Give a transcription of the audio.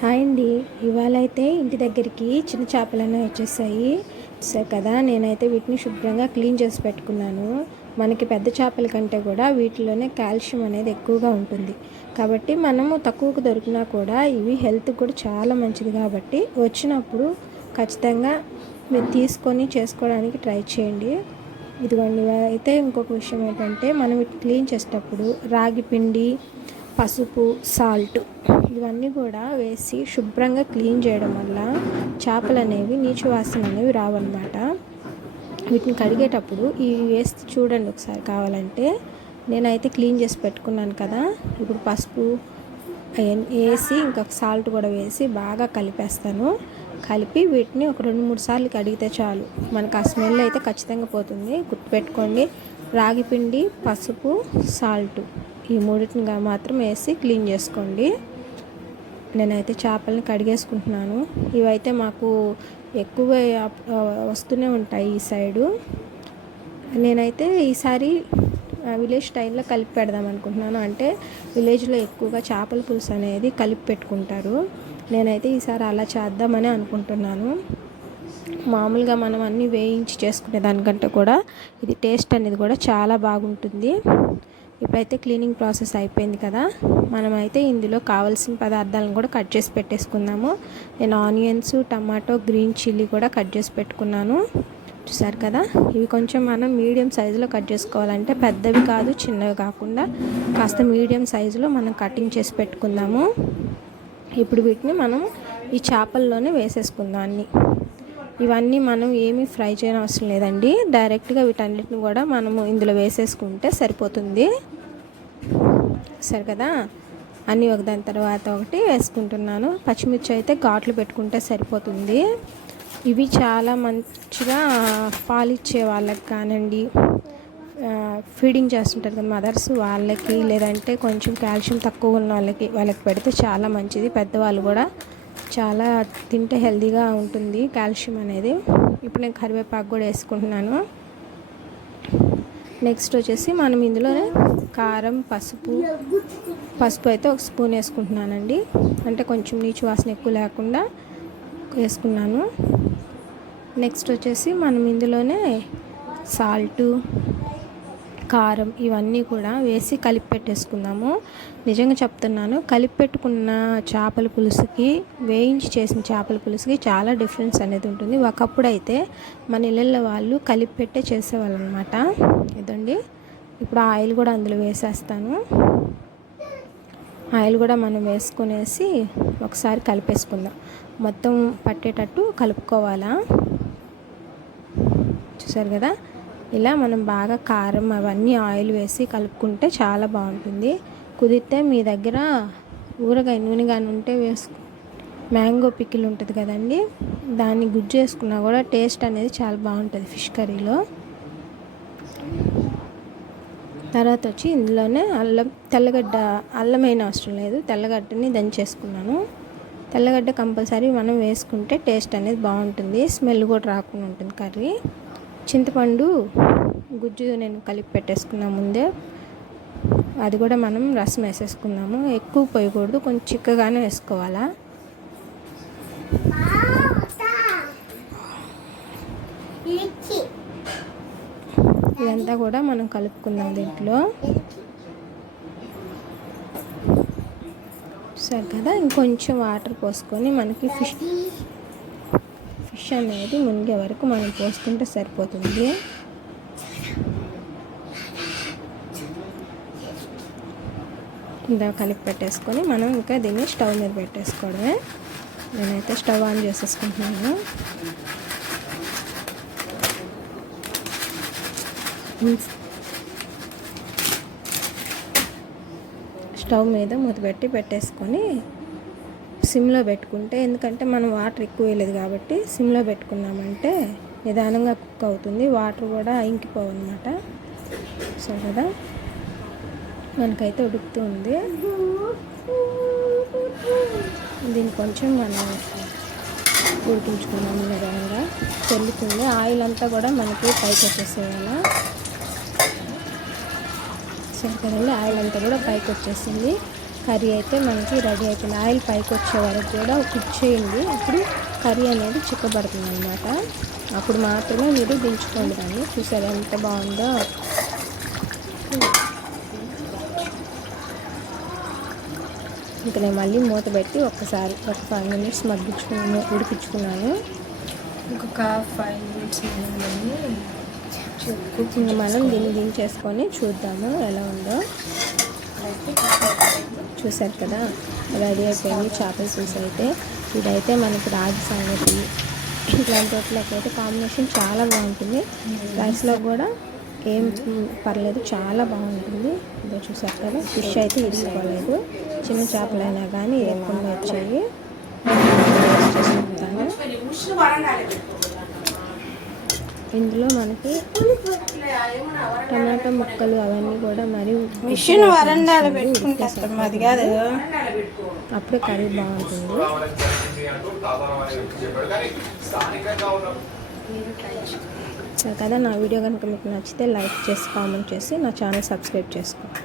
Hi అండి. ఇవాళ అయితే ఇంటి దగ్గరికి చిన్న చేపలన్నీ వచ్చేసాయి. సరే కదా, నేనైతే వీటిని శుభ్రంగా క్లీన్ చేసి పెట్టుకున్నాను. మనకి పెద్ద చేపల కంటే కూడా వీటిలోనే కాల్షియం అనేది ఎక్కువగా ఉంటుంది. కాబట్టి మనము తక్కువకు దొరికినా కూడా ఇవి హెల్త్ కూడా చాలా మంచిది. కాబట్టి వచ్చినప్పుడు ఖచ్చితంగా మీరు తీసుకొని చేసుకోవడానికి ట్రై చేయండి. ఇదిగోండి. అయితే ఇంకొక విషయం ఏంటంటే, మనం వీటిని క్లీన్ చేసేటప్పుడు రాగి పిండి, పసుపు, సాల్ట్ ఇవన్నీ కూడా వేసి శుభ్రంగా క్లీన్ చేయడం వల్ల చేపలు అనేవి నీచు వాసన అనేవి రావన్నమాట. వీటిని కడిగేటప్పుడు ఇవి వేసి చూడండి ఒకసారి కావాలంటే. నేనైతే క్లీన్ చేసి పెట్టుకున్నాను కదా. ఇప్పుడు పసుపు వేసి ఇంకొక సాల్ట్ కూడా వేసి బాగా కలిపేస్తాను. కలిపి వీటిని ఒక 2-3 సార్లు కడిగితే చాలు, మనకు ఆ స్మెల్ అయితే ఖచ్చితంగా పోతుంది. గుర్తుపెట్టుకోండి, రాగి పిండి, పసుపు, సాల్ట్ ఈ మూడింటిని మాత్రం వేసి క్లీన్ చేసుకోండి. నేనైతే చేపలని కడిగేసుకుంటున్నాను. ఇవైతే మాకు ఎక్కువ వస్తూనే ఉంటాయి ఈ సైడు. నేనైతే ఈసారి విలేజ్ స్టైల్లో కలిపి పెడదాం అనుకుంటున్నాను. అంటే విలేజ్లో ఎక్కువగా చేపల పులుసు అనేది కలిపి పెట్టుకుంటారు. నేనైతే ఈసారి అలా చేద్దామని అనుకుంటున్నాను. మామూలుగా మనం అన్నీ వేయించి చేసుకునే దానికంటే కూడా ఇది టేస్ట్ అనేది కూడా చాలా బాగుంటుంది. ఇప్పుడైతే క్లీనింగ్ ప్రాసెస్ అయిపోయింది కదా. మనమైతే ఇందులో కావాల్సిన పదార్థాలను కూడా కట్ చేసి పెట్టేసుకుందాము. నేను ఆనియన్స్, టమాటో, గ్రీన్ చిల్లీ కూడా కట్ చేసి పెట్టుకున్నాను. చూసారు కదా. ఇవి కొంచెం మనం మీడియం సైజులో కట్ చేసుకోవాలంటే, పెద్దవి కాదు చిన్నవి కాకుండా కాస్త మీడియం సైజులో మనం కటింగ్ చేసి పెట్టుకుందాము. ఇప్పుడు వీటిని మనం ఈ చేపల్లోనే వేసేసుకుందాం అన్నీ. ఇవన్నీ మనం ఏమీ ఫ్రై చేయని అవసరం లేదండి. డైరెక్ట్గా వీటన్నిటిని కూడా మనము ఇందులో వేసేసుకుంటే సరిపోతుంది. సరే కదా. అన్నీ ఒకదాని తర్వాత ఒకటి వేసుకుంటున్నాను. పచ్చిమిర్చి అయితే ఘాట్లు పెట్టుకుంటే సరిపోతుంది. ఇవి చాలా మంచిగా పాలిచ్చే వాళ్ళకి కానండి, ఫీడింగ్ చేస్తుంటారు కదా మదర్స్, వాళ్ళకి లేదంటే కొంచెం కాల్షియం తక్కువ ఉన్న వాళ్ళకి పెడితే చాలా మంచిది. పెద్దవాళ్ళు కూడా చాలా తింటే హెల్తీగా ఉంటుంది కాల్షియం అనేది. ఇప్పుడు నేను కరివేపాకు కూడా వేసుకుంటున్నాను. నెక్స్ట్ వచ్చేసి మనం ఇందులోనే కారం, పసుపు అయితే 1 స్పూన్ వేసుకుంటున్నానండి. అంటే కొంచెం నీచు వాసన ఎక్కువ లేకుండా వేసుకున్నాను. నెక్స్ట్ వచ్చేసి మనం ఇందులోనే సాల్టు, కారం ఇవన్నీ కూడా వేసి కలిపి పెట్టేసుకుందాము. నిజంగా చెప్తున్నాను, కలిపి పెట్టుకున్న చేపల పులుసుకి, వేయించి చేసిన చేపల పులుసుకి చాలా డిఫరెన్స్ అనేది ఉంటుంది. ఒకప్పుడు అయితే మన ఇళ్ళల్లో వాళ్ళు కలిపి పెట్టే చేసేవాళ్ళు అనమాట. ఇదండి. ఇప్పుడు ఆయిల్ కూడా అందులో వేసేస్తాను. ఆయిల్ కూడా మనం వేసుకునేసి ఒకసారి కలిపేసుకుందాం. మొత్తం పట్టేటట్టు కలుపుకోవాలా. చూసారు కదా. ఇలా మనం బాగా కారం అవన్నీ ఆయిల్ వేసి కలుపుకుంటే చాలా బాగుంటుంది. కుదిరితే మీ దగ్గర ఊరగాయ నూనె కానీ ఉంటే మ్యాంగో పికిల్ ఉంటుంది కదండి, దాన్ని గుజ్జు వేసుకున్నా కూడా టేస్ట్ అనేది చాలా బాగుంటుంది ఫిష్ కర్రీలో. తర్వాత వచ్చి ఇందులోనే అల్లమైన అవసరం లేదు, తెల్లగడ్డని దంచేసుకున్నాను. తెల్లగడ్డ కంపల్సరీ మనం వేసుకుంటే టేస్ట్ అనేది బాగుంటుంది, స్మెల్ కూడా రాకుండా ఉంటుంది కర్రీ. చింతపండు గుజ్జు నేను కలిపి పెట్టేసుకున్నాను ముందే, అది కూడా మనం రసం వేసేసుకున్నాము. ఎక్కువ పోయకూడదు, కొంచెం చిక్కగానే వేసుకోవాలా. ఇదంతా కూడా మనం కలుపుకుందాం దీంట్లో. సరే కదా. ఇంకొంచెం వాటర్ పోసుకొని మనకి ఫిష్ అనేది మునిగే వరకు మనం పోసుకుంటే సరిపోతుంది. ఇలా కలిపి పెట్టేసుకొని మనం ఇంకా దీన్ని స్టవ్ మీద పెట్టేసుకోవడమే. నేనైతే స్టవ్ ఆన్ చేసేసుకుంటున్నాను. స్టవ్ మీద మూత పెట్టేసుకొని సిమ్లో పెట్టుకుంటే, ఎందుకంటే మనం వాటర్ ఎక్కువ వేయలేదు కాబట్టి సిమ్లో పెట్టుకున్నామంటే నిదానంగా కుక్ అవుతుంది, వాటర్ కూడా ఇంకిపోవు అన్నమాట. సో కదా. మనకైతే ఉడుకుతూ ఉంది. దీన్ని కొంచెం మనం ఉడికించుకున్నాము నిదానంగా. తెల్లుతుంది, ఆయిల్ అంతా కూడా మనకి పైకి వచ్చేసేయాల. సరే కదండి. ఆయిల్ అంతా కూడా పైకి వచ్చేసింది. కర్రీ అయితే మనకి రెడీ అయిపోయింది. ఆయిల్ పైకి వచ్చే వరకు కూడా కుక్ చేయండి. అప్పుడు కర్రీ అనేది చిక్కబడుతుంది అనమాట. అప్పుడు మాత్రమే మీరు దించుకోండి దాన్ని. చూసారు ఎంత బాగుందో. ఇంకా నేను మళ్ళీ మూత పెట్టి ఒకసారి ఒక 5 మినిట్స్ ఉడికించుకున్నాను. ఇంకొక 5 మినిట్స్ మనం దీన్ని దించేసుకొని చూద్దాము ఎలా ఉందో. చూసారు కదా రెడీ అయిపోయింది చేపల పులుసు అయితే. ఇదైతే మనకి రాగి సంగటి ఇట్లాంటి వాటిలోకైతే కాంబినేషన్ చాలా బాగుంటుంది. రైస్లో కూడా ఏం పర్లేదు, చాలా బాగుంటుంది. ఇదో చూసారు కదా ఫిష్ అయితే ఇరిగిపోలేదు. చిన్న చేపలైనా కానీ ఎక్కువ వచ్చాయి. చెప్తాను. ఇందులో మనకి టమాటా ముక్కలు అవన్నీ కూడా మరి మిషన్ వరండాలో పెట్టుకుంటాం, అది కాదు. అప్పుడే కర్రీ బాగుంటుంది. సరే కదా, నా వీడియో కనుక మీకు నచ్చితే లైక్ చేసి కామెంట్ చేసి నా ఛానల్ సబ్స్క్రైబ్ చేసుకోండి.